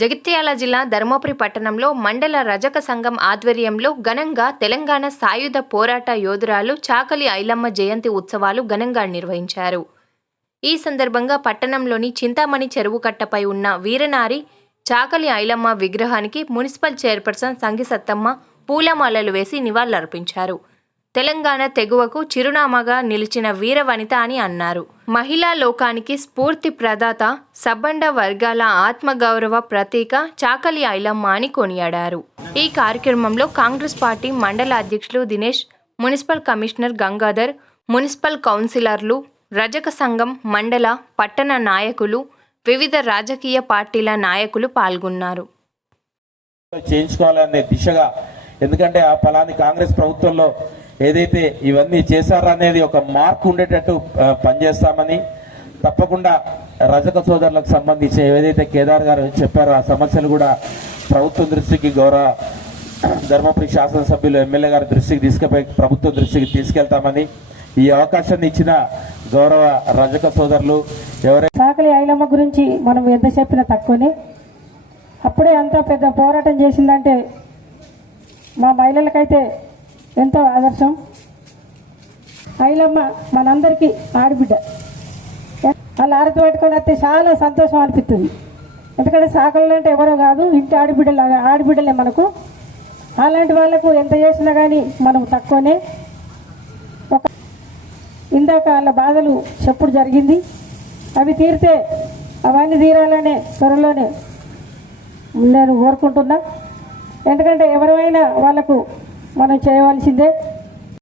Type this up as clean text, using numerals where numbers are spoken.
జగిత్యాల జిల్లా ధర్మపురి పట్టణంలో మండల రజక సంఘం ఆధ్వర్యంలో ఘనంగా తెలంగాణ సాయుధ పోరాట యోధురాలు చాకలి ఐలమ్మ జయంతి ఉత్సవాలు ఘనంగా నిర్వహించారు. ఈ సందర్భంగా పట్టణంలోని చింతామణి చెరువు కట్టపై ఉన్న వీరనారి చాకలి ఐలమ్మ విగ్రహానికి మున్సిపల్ చైర్పర్సన్ సంగిసత్తమ్మ పూలమాలలు వేసి నివాళులర్పించారు. తెలంగాణ తెగువకు చిరునామాగా నిలిచిన వీరవనిత అని అన్నారు. మహిళా లోకానికి స్ఫూర్తి ప్రదాత, సబ్బండ వర్గాల ఆత్మగౌరవ ప్రతీక చాకలి ఐలమ్మ అని కొనియాడారు. ఈ కార్యక్రమంలో కాంగ్రెస్ పార్టీ మండల అధ్యక్షులు Dinesh, municipal commissioner Gangadhar, municipal కౌన్సిలర్లు, రజక సంఘం మండల, పట్టణ నాయకులు, వివిధ రాజకీయ పార్టీల నాయకులు పాల్గొన్నారు. చేయించుకోవాలనే దిశగా, ఎందుకంటే ఆ ఫలాని కాంగ్రెస్ ప్రభుత్వంలో ఏదైతే ఇవన్నీ చేశారనేది ఒక మార్క్ ఉండేటట్టు పనిచేస్తామని, తప్పకుండా రజక సోదరులకు సంబంధించి ఏదైతే కేదార్ గారు చెప్పారో ఆ సమస్యలు కూడా ప్రభుత్వం దృష్టికి, గౌరవ ధర్మపురి శాసనసభ్యులు ఎమ్మెల్యే గారి దృష్టికి తీసుకుపోయి ప్రభుత్వం దృష్టికి తీసుకెళ్తామని, ఈ అవకాశాన్ని ఇచ్చిన గౌరవ రజక సోదరులు ఎవరైతే చాకలి ఐలమ్మ గురించి మనం ఎంత చెప్పినా తక్కువనే. అప్పుడే అంత పెద్ద పోరాటం చేసిందంటే మా మహిళలకైతే ఎంతో ఆదర్శం. ఐలమ్మ మనందరికీ ఆడబిడ్డ. వాళ్ళు ఆరతి పెట్టుకొని వస్తే చాలా సంతోషం అనిపిస్తుంది. ఎందుకంటే చాకలు అంటే ఎవరో కాదు, ఇంటి ఆడబిడ్డలే మనకు. అలాంటి వాళ్ళకు ఎంత చేసినా కానీ మనం తక్కువనే. ఇందాక వాళ్ళ బాధలు చెప్పుడు జరిగింది, అవి తీరితే అవన్నీ తీరాలనే త్వరలోనే నేను కోరుకుంటున్నా. ఎందుకంటే ఎవరైనా వాళ్ళకు మనం చేయవలసిందే.